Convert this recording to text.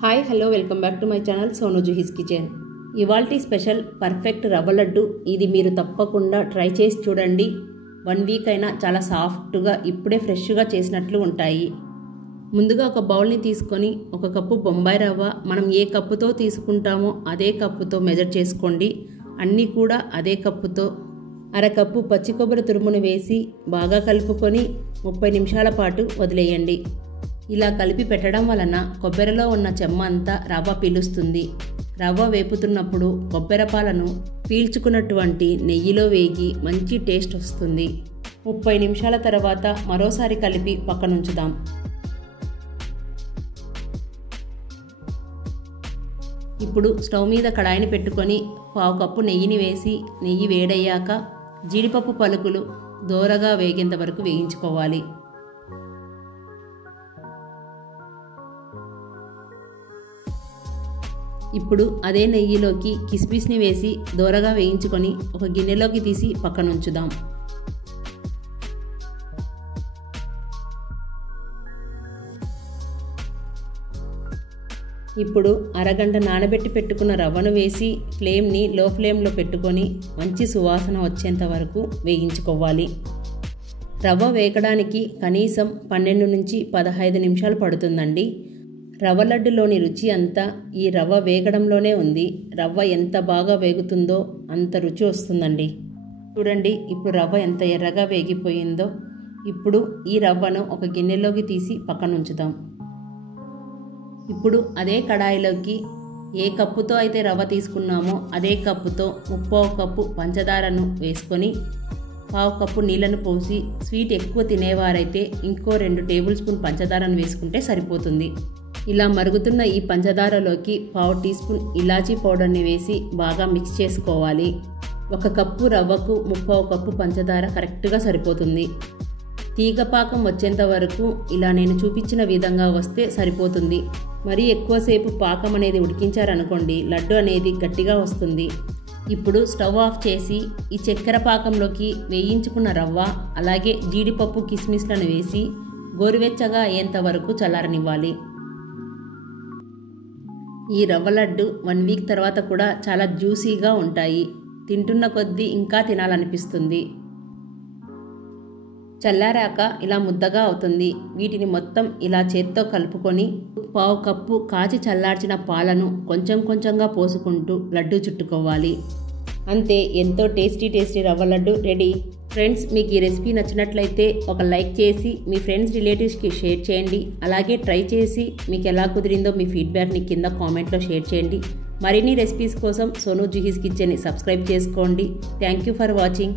Hi hello welcome back to my channel Sonu Juhi's kitchen. ఇవాల్టి special perfect rava laddu. ఇది మీరు తప్పకుండా ట్రై చేసి చూడండి. 1 వీక్ అయినా చాలా సాఫ్ట్గా ఇప్పుడే ఫ్రెష్గా చేసినట్లు ఉంటాయి. ముందుగా ఒక బౌల్ని తీసుకొని 1 కప్పు బొంబాయి రవ్వ, మనం ఏ కప్పుతో తీసుకుంటామో అదే కప్పుతో మెజర్ చేసుకోండి. అన్నీ కూడా అదే కప్పుతో. 1/2 కప్పు పచ్చి కొబ్బరి తురుమును వేసి బాగా కలుపుకొని 30 నిమిషాల పాటు వదిలేయండి. ఇలా కలిపి పెట్టడం వలన కొబ్బరిలో ఉన్న చెమ్మ అంతా రవ్వ పీలుస్తుంది. రవ్వ వేపుతున్నప్పుడు కొబ్బరి పాలను పీల్చుకున్నటువంటి నెయ్యిలో వేగి మంచి టేస్ట్ వస్తుంది. 30 నిమిషాల తర్వాత మరోసారి కలిపి పక్కనుంచుదాం. ఇప్పుడు స్టవ్ మీద కడాయిని పెట్టుకొని 1/2 కప్పు నెయ్యిని వేసి నెయ్యి వేడయ్యాక జీడిపప్పు పలుకులు దోరగా వేగేంత వరకు వేయించుకోవాలి. ఇప్పుడు అదే నెయ్యిలోకి కిస్మిస్ని వేసి దోరగా వేయించుకొని ఒక గిన్నెలోకి తీసి పక్కనుంచుదాం. ఇప్పుడు అరగంట నానబెట్టి పెట్టుకున్న రవ్వను వేసి ఫ్లేమ్ని లో ఫ్లేమ్లో పెట్టుకొని మంచి సువాసన వచ్చేంత వరకు వేయించుకోవాలి. రవ్వ వేగడానికి కనీసం 12 నుంచి 15 నిమిషాలు పడుతుందండి. రవ్వ లడ్డులోని రుచి అంతా ఈ రవ్వ వేగడంలోనే ఉంది. రవ్వ ఎంత బాగా వేగుతుందో అంత రుచి వస్తుందండి. చూడండి ఇప్పుడు రవ్వ ఎంత ఎర్రగా వేగిపోయిందో. ఇప్పుడు ఈ రవ్వను ఒక గిన్నెలోకి తీసి పక్కనుంచుదాం. ఇప్పుడు అదే కడాయిలోకి ఏ కప్పుతో అయితే రవ్వ తీసుకున్నామో అదే కప్పుతో 3/4 కప్పు పంచదారను వేసుకొని 1/2 కప్పు నీళ్ళను పోసి, స్వీట్ ఎక్కువ తినేవారైతే ఇంకో 2 టేబుల్ స్పూన్ పంచదారను వేసుకుంటే సరిపోతుంది. ఇలా మరుగుతున్న ఈ పంచదారలోకి 1/2 టీ స్పూన్ ఇలాచీ పౌడర్ని వేసి బాగా మిక్స్ చేసుకోవాలి. 1 కప్పు రవ్వకు 3/4 కప్పు పంచదార కరెక్ట్గా సరిపోతుంది. తీగపాకం వచ్చేంత వరకు ఇలా నేను చూపించిన విధంగా వస్తే సరిపోతుంది. మరీ ఎక్కువసేపు పాకం అనేది ఉడికించారనుకోండి లడ్డు అనేది గట్టిగా వస్తుంది. ఇప్పుడు స్టవ్ ఆఫ్ చేసి ఈ చక్కెర పాకంలోకి వేయించుకున్న రవ్వ అలాగే జీడిపప్పు కిస్మిస్లను వేసి గోరువెచ్చగా అయ్యేంత వరకు చల్లారనివ్వాలి. ఈ రవ్వ లడ్డు 1 వీక్ తర్వాత కూడా చాలా జ్యూసీగా ఉంటాయి. తింటున్న కొద్దీ ఇంకా తినాలనిపిస్తుంది. చల్లారాక ఇలా ముద్దగా అవుతుంది. వీటిని మొత్తం ఇలా చేత్తో కలుపుకొని 1/2 కప్పు కాచి చల్లార్చిన పాలను కొంచెం కొంచెంగా పోసుకుంటూ లడ్డు చుట్టుకోవాలి. అంతే, ఎంతో టేస్టీ రవ్వ లడ్డు రెడీ. ఫ్రెండ్స్, మీకు ఈ రెసిపీ నచ్చినట్లయితే ఒక లైక్ చేసి మీ ఫ్రెండ్స్ రిలేటివ్స్కి షేర్ చేయండి. అలాగే ట్రై చేసి మీకు ఎలా కుదిరిందో మీ ఫీడ్బ్యాక్ని కింద కామెంట్లో షేర్ చేయండి. మరిన్ని రెసిపీస్ కోసం సోను జుహీస్ కిచెన్ని సబ్స్క్రైబ్ చేసుకోండి. Thank you for watching.